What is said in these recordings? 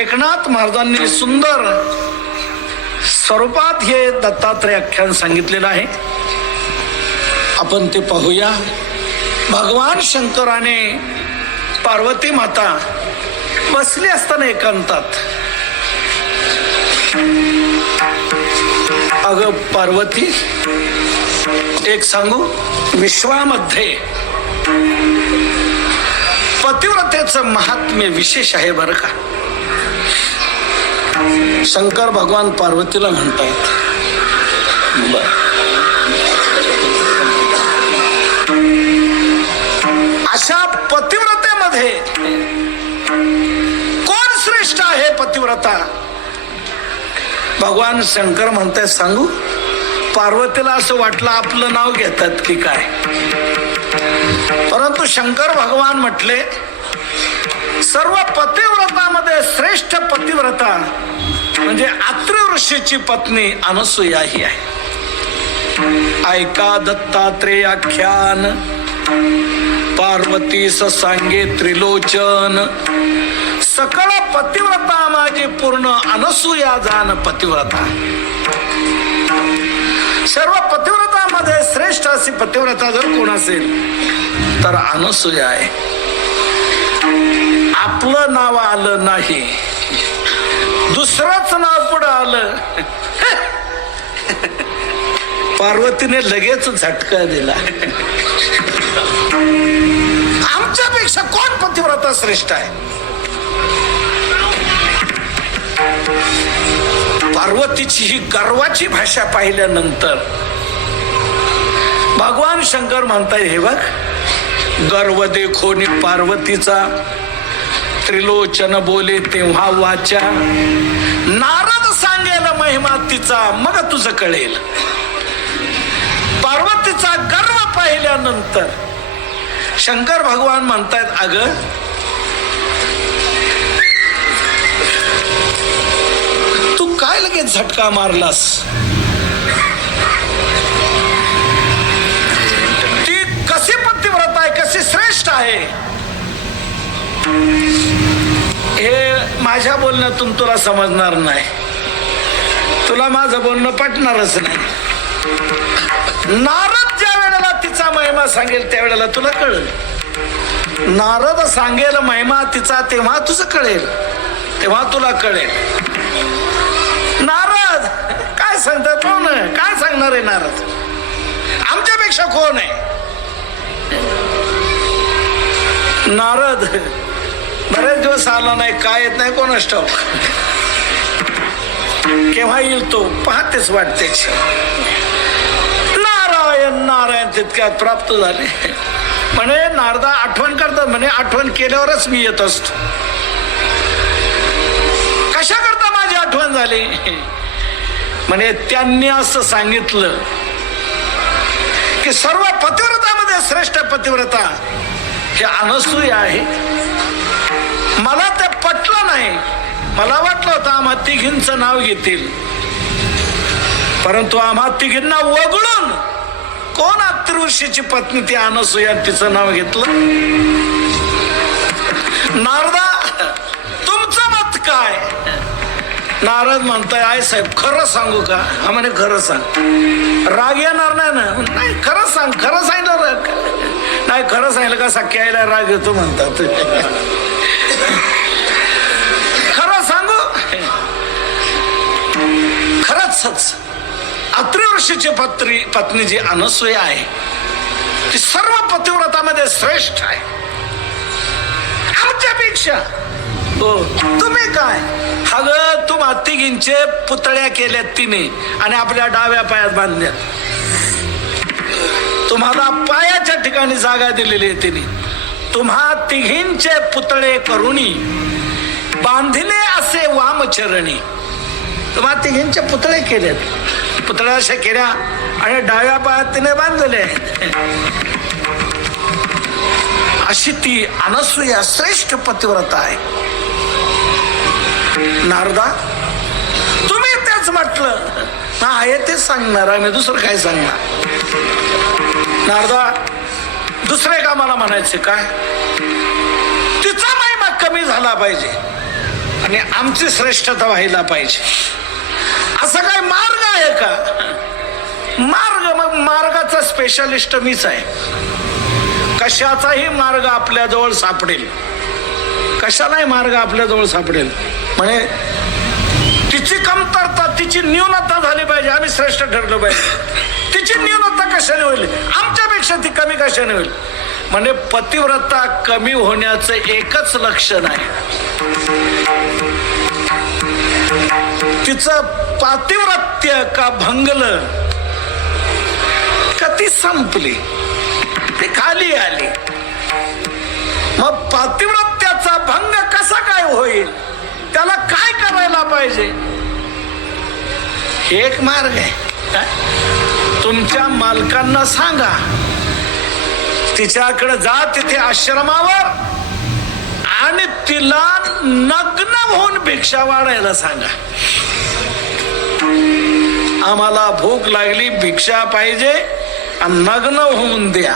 एकनाथ महाराजांनी सुंदर स्वरूपात हे दत्तात्रय आख्यान सांगितलेलं आहे. आपण ते पाहूया. भगवान शंकराने पार्वती माता बसली असताना एकांतात, अगं पार्वती, एक सांगू, विश्वामध्ये पतिव्रतेचं महात्म्य विशेष आहे बरं का. शंकर भगवान पार्वतीला म्हणतात, अशा पतिव्रतेमध्ये कोण श्रेष्ठ आहे पतिव्रता. भगवान शंकर म्हणतात, सांगू. पार्वतीला असं वाटलं आपलं नाव घेतात की काय, परंतु शंकर भगवान म्हटले, सर्व पतिव्रतामध्ये श्रेष्ठ पतिव्रता म्हणजे अत्रि ऋषीची पत्नी अनसूया ही आहे. ऐका दत्तात्रेय आख्यान, पार्वतीस सांगे त्रिलोचन, सकळ पतिव्रता माझी पूर्ण अनसूया जाण पतिव्रता. सर्व पतिव्रतामध्ये श्रेष्ठ अशी पतिव्रता जर कोण असेल तर अनसूया आहे. आपलं नाव आलं नाही, दुसरंच नाव पुढं आलं, पार्वतीने लगेच झटका दिला. आमच्यापेक्षा कोण पतिव्रता श्रेष्ठ आहे. पार्वतीची ही गर्वाची भाषा पाहिल्यानंतर भगवान शंकर म्हणताय, हे बघ, गर्व देखोनी पार्वतीचा, त्रिलोचन बोले तेव्हा वाचा, नारद सांगेल महिमा तिचा, मग तुझं कळेल. पार्वतीचा गर्व पाहिल्यानंतर शंकर भगवान म्हणतायत, अगं तू काय लगेच झटका मारलास. ती कशी पतिव्रता आहे, कशी श्रेष्ठ आहे, हे माझ्या बोलण्यातून तुला समजणार नाही, तुला माझं बोलणं पटणारच नाही. नारद ज्या वेळेला तिचा महिमा सांगेल त्यावेळेला तुला कळेल. नारद सांगेल महिमा तिचा तेव्हा तुझं कळेल, तेव्हा तुला कळेल. नारद काय सांगतात, कोण काय सांगणार आहे नारद, आमच्यापेक्षा कोण आहे. नारद बरेच दिवस आला नाही, काय येत नाही कोणास ठाऊक, केव्हा येईल तो पाहतेच वाटतेच. नारायण नारायण तितक्यात प्राप्त झाले. म्हणे नारदा आठवण करतात, म्हणे आठवण केल्यावरच मी येत असतो. कशा करता माझी आठवण झाली. म्हणे त्यांनी असं सांगितलं की सर्व पतिव्रतामध्ये श्रेष्ठ पतिव्रता हे अनसूया आहे. मला ते पटलं नाही, मला वाटलं होतं आम्हा तिघींचं नाव घेतील, परंतु आम्हा तिघींना वगळून कोण अत्रि ऋषीची पत्नी ती अनसूया, तिचं नाव घेतलं. नारदा तुमचं मत काय. नारद म्हणताय, आय साहेब खरं सांगू का. हा म्हणे खरं सांग, राग येणार नाही ना. नाही खरं सांग, खरं सांगितलं नाही, खरं सांगितलं का सख्या यायला राग येतो म्हणतात. खरं सांगू, खरंच अत्रि ऋषीची पत्नी जी अनसूया आहे ती सर्व पतिव्रतामध्ये श्रेष्ठ आहे आमच्यापेक्षा. हो तुम्ही काय, अगं तुम्हा तिघींचे पुतळ्या केल्यात तिने आणि आपल्या डाव्या पायात बांधल्यात. तुम्हाला पायाच्या ठिकाणी जागा दिलेली आहे तिने. तुम्हा तिघींचे पुतळे करुणी बांधिले असे वामचरणी. तुम्हा तिघींचे पुतळे केलेत, पुतळ्या अशा केल्या आणि डाव्या पायात तिने बांधलेले. अशी ती अनसूया श्रेष्ठ पतिव्रता आहे. नारदा तुम्ही तेच म्हटलं ना, आहे तेच सांगणार, आम्ही दुसरं काय सांगणार. नारदा दुसरे का मला म्हणायचे काय, तिचा महिमा कमी झाला पाहिजे. आणि आमची श्रेष्ठता व्हायला पाहिजे. असा काय मार्ग आहे का? मार्ग, मग मार्गाचा स्पेशलिस्ट मीच आहे. कशाचाही मार्ग आपल्याजवळ सापडेल. कशालाही मार्ग आपल्याजवळ सापडेल. म्हणजे तिची कमतरता, तिची न्यूनता झाली पाहिजे. आम्ही श्रेष्ठ ठरलो पाहिजे. तिची न्यूनता कशाने होईल? आमच्यापेक्षा ती कमी कशाने होईल? म्हणजे पतिव्रता कमी होण्याचं एकच लक्षण आहे, तिचं पातिव्रत्य का भंगलं का ती संपली, ती खाली आली. मग पातिव्रत्याचा भंग कसा काय होईल? त्याला काय करायला पाहिजे? एक मार्ग आहे. तुमच्या मालकांना सांगा, तिच्याकडे जा तिथे आश्रमावर आणि तिला नग्न होऊन भिक्षा वाढायला सांगा. आम्हाला भूक लागली, भिक्षा पाहिजे, नग्न होऊन द्या.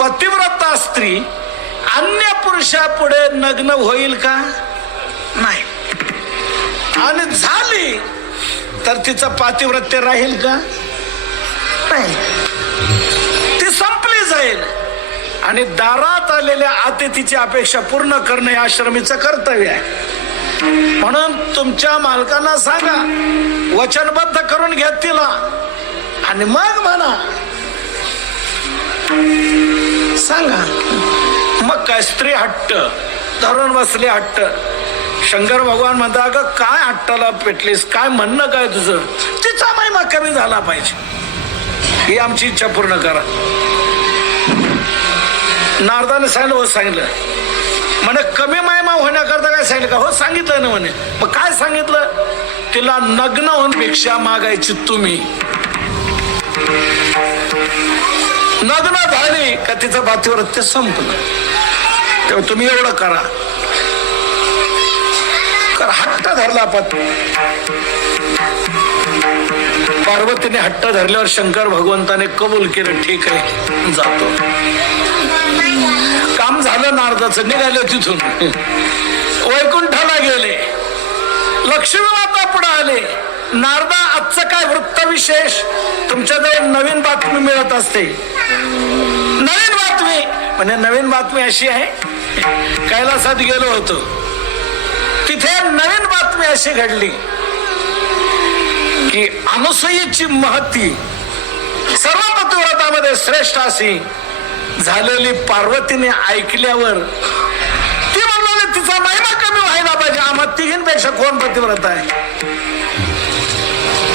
पतिव्रता स्त्री अन्य पुरुषापुढे नग्न होईल का? नाही. आणि झाली तर तिचं पातिव्रत्य राहील का? नाही. ती संपली जाईल. आणि दारात आलेल्या अतिथीची अपेक्षा पूर्ण करणे हे आश्रमीचं कर्तव्य आहे. म्हणून तुमच्या मालकांना सांगा, वचनबद्ध करून घ्या तिला, आणि मग म्हणा, सांगा. मग काय स्त्री हट्ट धरून बसली, हट्ट. शंकर भगवान म्हणता, अगं काय हट्टाला पेटलीस, काय म्हणणं काय तुझं? तिचा महिमा कमी झाला पाहिजे, ही आमची इच्छा पूर्ण करा. नारदाने सांगितलं, हो सांगितलं. म्हणे कमी महिमा होण्याकरता काय सांगितलं का? हो सांगितलं ना. म्हणे मग काय सांगितलं? तिला नग्न होऊन भिक्षा मागायची. तुम्ही नग्न झाली का तिचं पातिव्रत्य संपलं. तेव्हा तुम्ही एवढं करा. हट्ट धरला पार्वतीने हट्ट धरल्यावर शंकर भगवंताने कबूल केलं. ठीक आहे, जातो. काम झालं नारदाचं. निघाले तिथून, वैकुंठाला गेले. लक्ष्मी माता पुढे आले. नारदा, आजचं काय वृत्त विशेष? तुमच्याजवळ नवीन बातमी मिळत असते. नवीन बातमी म्हणजे नवीन बातमी अशी आहे, कैलासात गेलो होतो, तिथे नवीन बातमी अशी घडली की अनुसूयेची महती सर्व पतिव्रतामध्ये श्रेष्ठ अशी झालेली पार्वतीने ऐकल्यावर ती म्हणाली, तिचा महिमा कमी व्हायला पाहिजे. आम्हा तिघींपेक्षा कोण पतिव्रता आहे?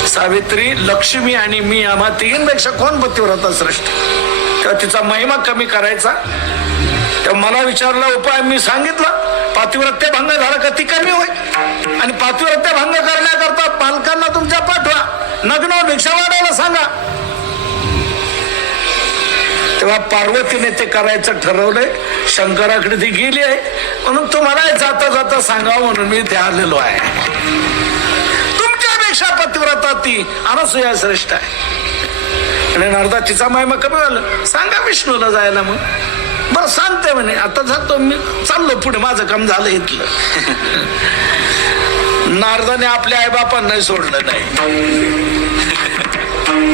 सावित्री, लक्ष्मी आणि मी, आम्हा तिघींपेक्षा कोण पतिव्रता श्रेष्ठ? तेव्हा तिचा महिमा कमी करायचा. तेव्हा मला विचारला उपाय, मी सांगितलं. पातिव्रत्य भंग झाला का ती कमी होईल. आणि पातिव्रत्य भंग करण्याकरता पालकांना तुमच्या पाठवा, नग्न भिक्षा वाढायला सांगा. तेव्हा पार्वतीने ते करायचं ठरवलंय. शंकराकडे ती गेली आहे, म्हणून तुम्हाला जाता जाता सांगावं म्हणून मी इथे आलेलो आहे. तुमच्यापेक्षा पतिव्रता ती अनसूया श्रेष्ठ आहे. आणि नारदा, तिचा महिमा कमी झाला, सांगा विष्णूला जायला. मग बरं सांगते म्हणे. आता जातो मी, चाललो पुढे, माझं काम झालं इथलं. नारदाने आपल्या आईबापांना सोडलं नाही.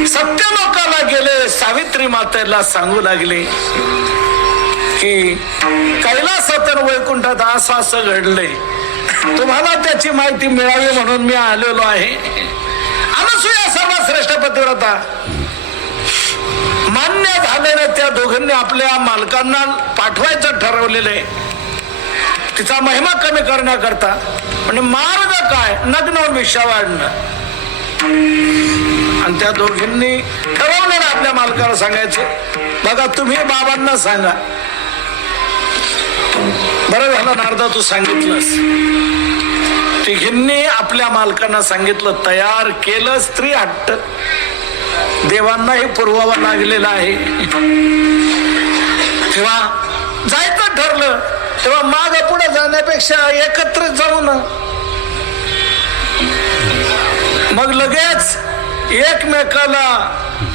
सत्यलोकाला गेले. सावित्री मातेला सांगू लागले की कैलासात वैकुंठात असं असं घडलंय, तुम्हाला त्याची माहिती मिळावी म्हणून मी आलेलो आहे. अनसूया सर्वात श्रेष्ठ पतिव्रता. मान्य झालेलं त्या दोघांनी आपल्या मालकांना पाठवायचं ठरवलेलं आहे, तिचा महिमा कमी करण्याकरता. म्हणजे मार्ग काय? नग्न भिक्षा वाढणं. आणि त्या दोघींनी ठरवलेलं आपल्या मालकाला सांगायचं. बघा, तुम्ही बाबांना सांगा. बरं झालं नारदा तू सांगितलंस. तिघींनी आपल्या मालकांना सांगितलं, तयार केलं. स्त्री हट्ट देवांनाही पुरवावा लागलेला आहे. तेव्हा जायचं ठरलं. तेव्हा माग पुढे जाण्यापेक्षा एकत्र जाऊ ना. मग लगेच एकमेकाला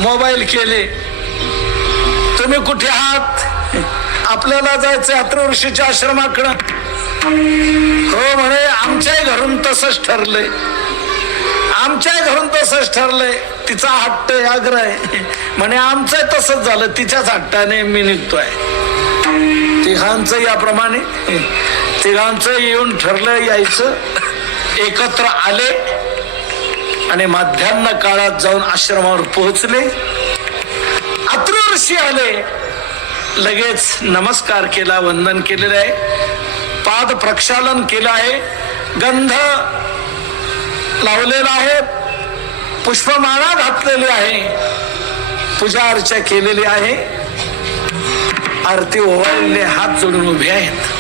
मोबाईल केले. तुम्ही कुठे आहात? आपल्याला जायचं अत्रि ऋषीच्या आश्रमाकडं. हो म्हणे, आमच्या घरून तसंच ठरलंय, आमच्या घरून तसंच ठरलंय. तिचा हट्ट आग्रह आहे म्हणे आमचं तसंच झालं, तिच्याच हट्टाने मी निघतोय. तिघांचं याप्रमाणे तिघांचं येऊन ठरलं यायचं. एकत्र आले आणि माध्यान्ह काळात जाऊन आश्रमावर पोहोचले. अत्रि ऋषी आले, लगेच नमस्कार केला, वंदन केलेलं आहे, पाद प्रक्षालन केलं आहे, गंध लावलेला आहे, पुष्पमाळा घातलेली आहे, पूजा अर्चा केलेली आहे, आरती ओवाळले, हात जोडून उभे आहेत.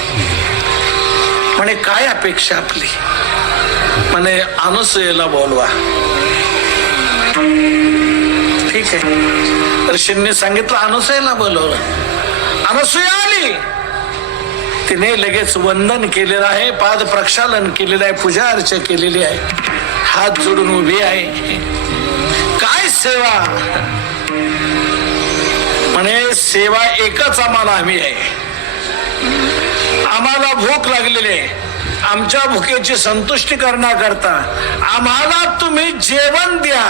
म्हणे काय अपेक्षा आपली? म्हणे अनसूयेला बोलवा. ठीक आहे, ऋषींनी सांगितलं अनसूयेला बोलवलं. अनसूया आली, तिने लगेच वंदन केलेलं आहे, पाद प्रक्षालन केलेलं आहे, पूजा अर्चा केलेली आहे, हात जोडून उभी आहे. काय सेवा? म्हणे सेवा एकच आम्हाला हवी आहे. आम्हाला भूक लागलेली आहे, आमच्या भुकेची संतुष्टी करण्याकरता आम्हाला तुम्ही जेवण द्या,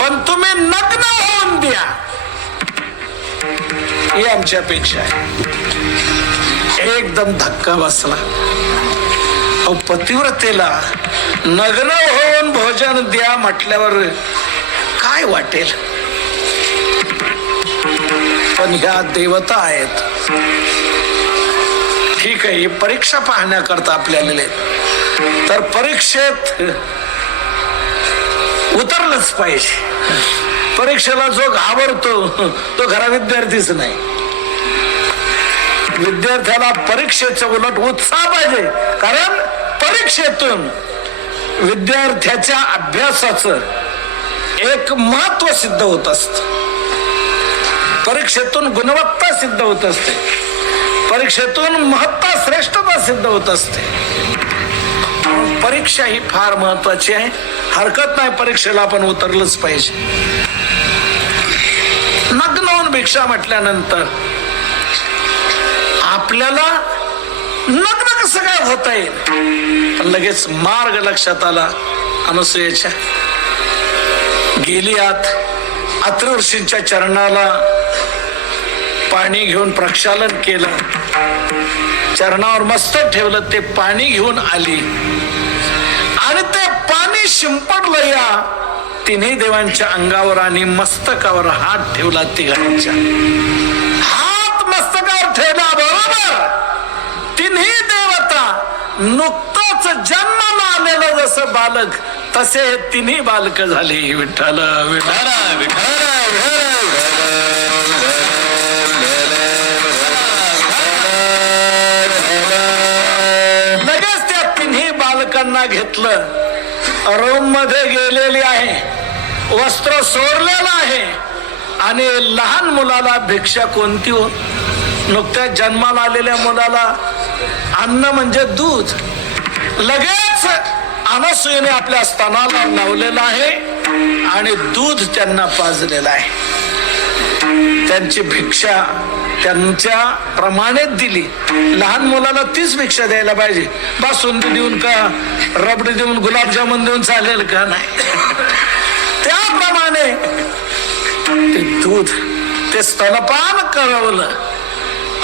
पण तुम्ही नग्न होऊन द्या, ही आमची अपेक्षा आहे. एकदम धक्का बसला. पतिव्रतेला नग्न होऊन भोजन द्या म्हटल्यावर काय वाटेल? पण ह्या देवता आहेत. ठीक आहे, ही परीक्षा पाहण्याकरता आपल्याला, तर परीक्षेत उतरलंच पाहिजे. परीक्षेला जो घाबरतो तो खरा विद्यार्थीच नाही. विद्यार्थ्याला परीक्षेचा उलट उत्साह पाहिजे, कारण परीक्षेतून विद्यार्थ्याच्या अभ्यासाचं एक महत्व सिद्ध होत असत. परीक्षेतून गुणवत्ता सिद्ध होत असते, परीक्षेतून महत्ता श्रेष्ठता सिद्ध होत असते. परीक्षा ही फार महत्वाची आहे. हरकत नाही, परीक्षेला आपण उतरलंच पाहिजे. नग्न होऊन भिक्षा म्हटल्यानंतर आपल्याला नग्न कसं काय होता येईल? लगेच मार्ग लक्षात आला अनसूयेच्या. गेली आत, अत्रि ऋषींच्या चरणाला पाणी घेऊन प्रक्षालन केलं, चरणावर मस्तक ठेवलं, ते पाणी घेऊन आली आणि ते पाणी शिंपडलं या तिन्ही देवांच्या अंगावर आणि मस्तकावर हात ठेवला. तिघांच्या हात मस्तकावर ठेवला बरोबर तिन्ही देवता नुकतंच जन्माला आलेलं जसं बालक तसे तिन्ही बालक झाले. विठ्ठल विठ्ठल विठ्ठल. लगेच त्या तिन्ही बालकांना घेतलं, रूम मध्ये गेलेली आहे, वस्त्र सोडलेलं आहे आणि लहान मुलाला भिक्षा कोणती हो? नुकत्याच जन्माला आलेल्या मुलाला अन्न म्हणजे दूध. लगेच अनसूयेने आपल्या स्तनाला लावलेलं आहे आणि दूध त्यांना पाजलेलं आहे. त्यांची भिक्षा त्यांच्या प्रमाणेच दिली. लहान मुलाला तीच भिक्षा द्यायला पाहिजे. बासुंदी देऊन का, रबडी देऊन, गुलाबजामुन देऊन चालेल का? नाही. त्याप्रमाणे ते दूध, ते स्तनपान करवलं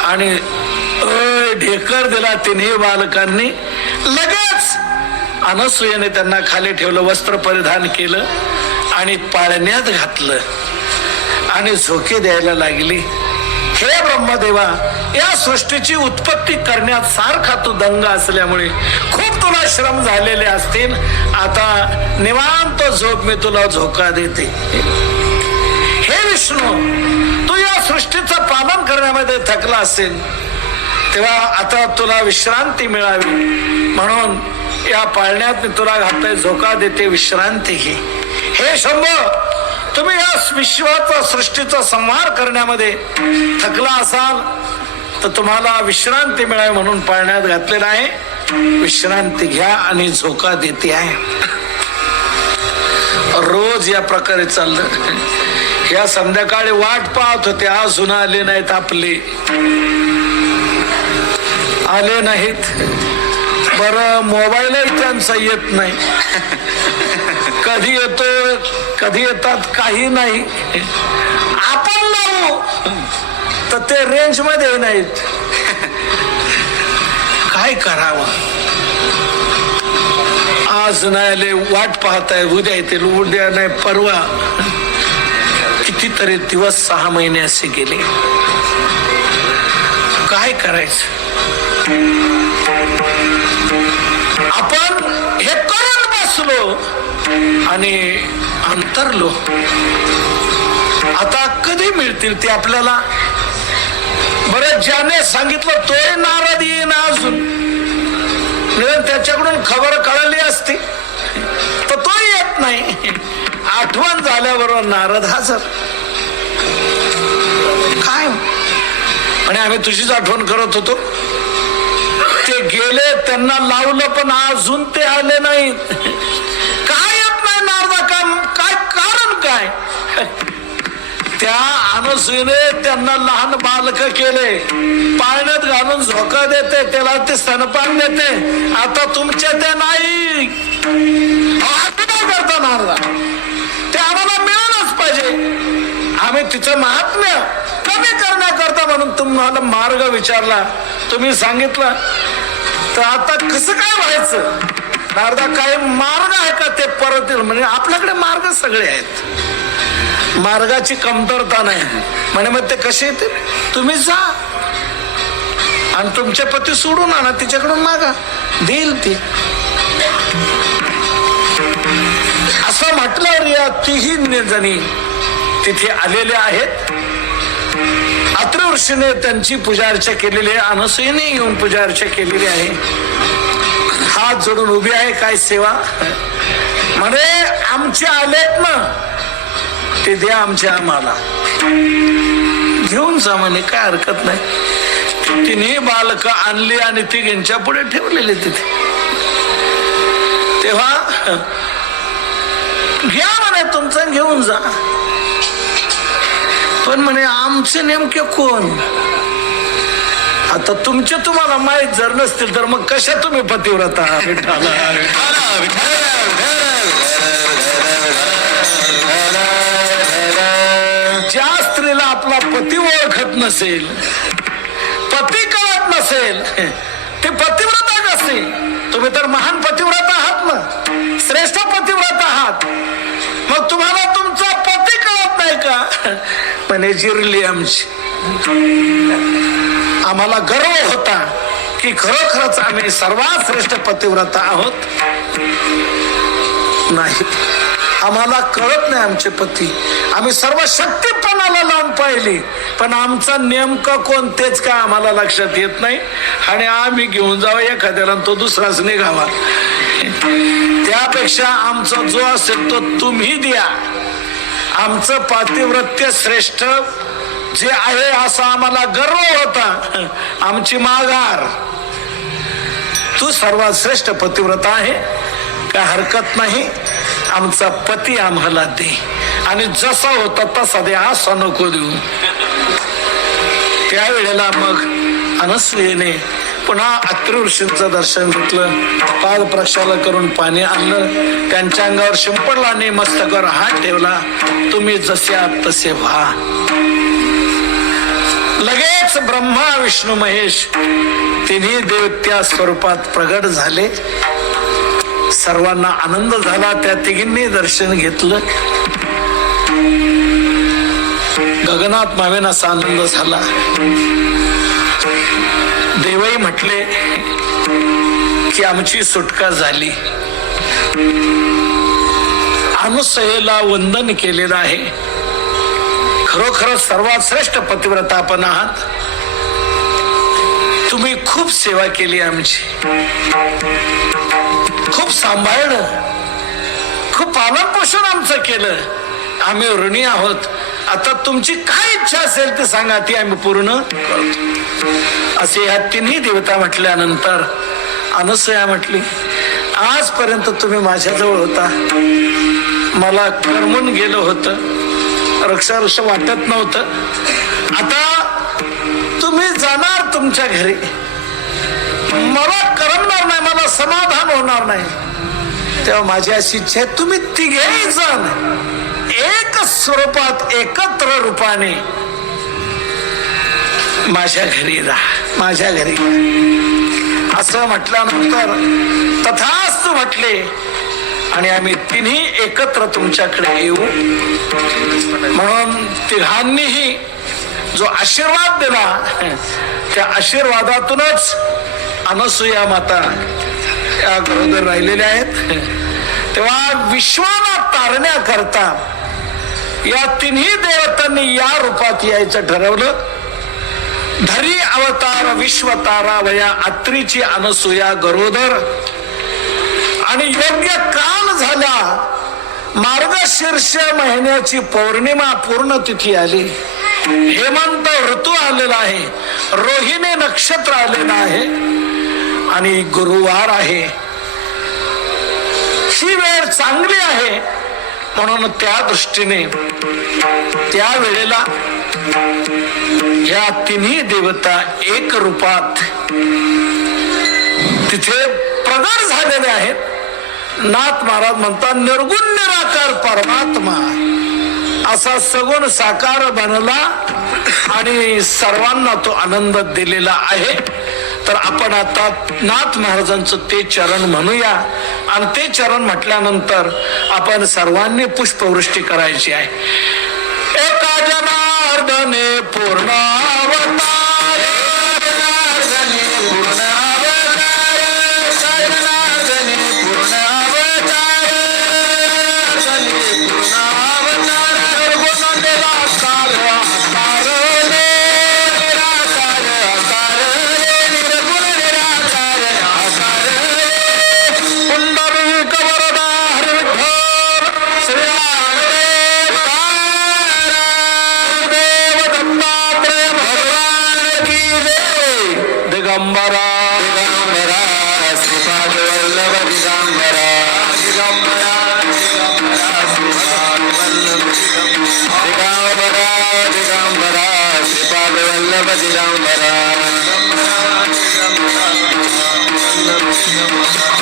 आणि ढेकर दिला तिन्ही बालकांनी. लगेच अनसूयेने त्यांना खाली ठेवलं, वस्त्र परिधान केलं आणि पाळण्यात घातलं आणि झोके द्यायला लागली. हे ब्रह्मदेवा, या सृष्टीची उत्पत्ती करण्यात सारखा तू दंग असल्यामुळे खूप तुला श्रम झालेले असतील. आता निवांत झोप, मी तुला झोका देते. हे विष्णू, तू या सृष्टीचं पालन करण्यामध्ये थकला असेल, तेव्हा आता तुला विश्रांती मिळावी म्हणून या पाळण्यात मी तुला घातलंय, झोका देते, विश्रांती घे. हे शंभो, तुम्ही या विश्वाचा, सृष्टीचा संहार करण्यामध्ये थकला असाल तर तुम्हाला विश्रांती मिळावी म्हणून पाळण्यात घातलेला आहे. विश्रांती घ्या आणि झोका देते आहे. रोज या प्रकारे चाललं. या संध्याकाळी वाट पाहत होते, अजून आले नाहीत आपले, आले नाहीत. बरं मोबाईलही त्यांचा येत नाही, कधी येतो कधी येतात काही नाही. आपण लावू तर ते रेंज मध्ये नाहीत. काय करावं? आज नाही आले, वाट पाहताय, उद्या येतील, उद्या नाही परवा. कितीतरी दिवस 6 महिने असे गेले. काय करायचं? आपण हे करून बसलो आणि अंतरलो. आता कधी मिळतील ते आपल्याला? बरं, ज्याने सांगितलं तोही नारद येईन अजून, त्याच्याकडून खबर कळली असती तर तो येत नाही. आठवण झाल्याबरोबर नारद हजर. काय आणि आम्ही तुझीच आठवण करत होतो. ते गेले, त्यांना लावलं पण अजून ते आले नाही. काय येत नाही नारदा? काम काय? कारण काय? त्या अनसुईने त्यांना लहान बालक केले, पाळण्यात घालून झोका देते, त्याला ते स्तनपान देते. आता तुमच्या त्या नाही काय करता नारदा? ते आम्हाला मिळालंच पाहिजे. आम्ही तिचं महात्म्य कमी करण्याकरता म्हणून तुम्हाला मार्ग विचारला, तुम्ही सांगितलं. तर आता कसं काय व्हायचं? नारदा, काही मार्ग आहे का ते परत येईल? म्हणजे आपल्याकडे मार्ग सगळे आहेत, मार्गाची कमतरता नाही. म्हणे मग ते कसे येते? तुम्ही जा आणि तुमचे पती सोडून आणा, तिच्याकडून मागा, देईल ती. असं म्हटल्यावर या तिही जणी तिथे आलेले आहेत. अत्रि ऋषीने त्यांची पूजा अर्चा केलेली आहे, अनसूयेने येऊन पूजा अर्चा केलेली आहे. हात जोडून उभी आहे. काय सेवा? म्हणे आमचे आलेत ना, ते द्या आमच्या आम्हाला, घेऊन जा म्हणे, काय हरकत नाही. तिने बालक आणली आणि ती त्यांच्या पुढे ठेवलेले तिथे. तेव्हा घ्या म्हणे तुमचं, घेऊन जा. पण म्हणे आमचे नेमके कोण? आता तुमचे तुम्हाला माहित जर नसतील तर मग कशा तुम्ही पतिव्रता? ज्या स्त्रीला आपला पती ओळखत नसेल, पती कळत नसेल, ते पतिव्रता कसे? तुम्ही तर महान पतिव्रता आहात ना, श्रेष्ठ पतिव्रता आहात. मग तुम्हाला तुमचा पती कळत नाही का? म्हणे जिरली आमची. आम्हाला गर्व होता की खरोखरच आम्ही सर्वात श्रेष्ठ पतिव्रता आहोत. नाही, आम्हाला कळत नाही आमचे पती. आम्ही सर्व शक्तीपणाला लावून पाहिली, पण आमचा नेमकं कोण तेच का आम्हाला लक्षात येत नाही. आणि आम्ही घेऊन जावं एखाद्याला, तो दुसराच निघावा. त्यापेक्षा आमचा जो असेल तो तुम्ही द्या. आमचं पातिव्रत्य श्रेष्ठ जे आहे असा आम्हाला गर्व होता. आमची माघार, तू सर्वात श्रेष्ठ पतिव्रता आहे, काय हरकत नाही. आमचा पती आम्हाला दे, आणि जसा होता तसा दे, असा नको देऊ. त्यावेळेला मग अनसूयेने पुन्हा अत्रि ऋषींचं दर्शन घेतलं, पाद प्रक्षालन करून पाणी आणलं, त्यांच्या अंगावर शिंपडला आणि मस्तकावर हात ठेवला. तुम्ही जसे आहात तसे व्हा. लगेच ब्रह्मा विष्णू महेश तिन्ही देव त्या स्वरूपात प्रगट झाले. सर्वांना आनंद झाला. त्या तिघींनी दर्शन घेतलं. गगनात मावेन असा आनंद झाला. देवही म्हटले की आमची सुटका झाली. अनुसयेला वंदन केलेलं आहे. खरोखर सर्वात श्रेष्ठ पतिव्रता आपण आहात. तुम्ही खूप सेवा केली आमची, खूप सांभाळलं, खूप पालन पोषण आमचं केलं. आम्ही ऋणी आहोत. आता तुमची काय इच्छा असेल ते सांगा, ती आम्ही पूर्ण करतो. असे या तिन्ही देवता म्हटल्यानंतर अनसूया म्हटली, आजपर्यंत तुम्ही माझ्याजवळ होता, मला करमून गेलं होतं, रक्षारक्ष वाटत नव्हतं. आता तुम्ही जाणार तुमच्या घरी, मला करमणार नाही, मला समाधान होणार नाही. तेव्हा माझी अशी इच्छा आहे, तुम्ही तिघेही जण एक स्वरूपात एकत्र रूपाने माझ्या घरी राहा, माझ्या घरी. असं म्हटल्यानंतर तथास्तु म्हटले आणि आम्ही तिन्ही एकत्र तुमच्याकडे येऊ. म्हणून तिघांनीही जो आशीर्वाद दिला त्या आशीर्वादातूनच अनसूया माता या गरोदर राहिलेल्या आहेत. तेव्हा विश्वाला तारण्याकरता या तिन्ही देवतांनी या रूपात यायचं ठरवलं. धरी अवतार विश्वतारा वया अत्रीची अनसूया गरोदर. आणि योग्य काल झाला, मार्गशीर्ष महिन्याची पौर्णिमा पूर्ण तिथी आली, हेमंत ऋतू आलेला आहे, रोहिणी नक्षत्र आलेलं आहे आणि गुरुवार आहे. ही वेळ चांगली आहे. म्हणून त्या दृष्टीने त्या वेळेला या तिन्ही देवता एक रूपात तिथे प्रगट झालेले आहेत. नाथ महाराज म्हणतात, निर्गुण निराकार परमात्मा असा सगुण साकार बनला आणि सर्वांना तो आनंद दिलेला आहे. तर आपण आता नाथ महाराजांचं ते चरण म्हणूया आणि ते चरण म्हटल्यानंतर आपण सर्वांनी पुष्पवृष्टी करायची आहे. एका जनार्दने पूर्ण अवतार, जनार्दने पूर्ण अवतार, जनार्दने पूर्ण अवतार, जनार्दने पूर्ण अवतार, गुण निराकार आकार रे, निराकार आकार रे, निर्गुण निराकार आकार रे. पुंडरीक वरदा हरिविठ्ठल श्री दिगंबरा दिगंबरा श्रीपाद वल्लभ दिगंबरा दिगंबरा दिगंबरा श्रीपाद वल्लभ दिगंबरा दिगंबरा श्रीपाद वल्लभ दिगंबरा दिगंबरा दिगंबरा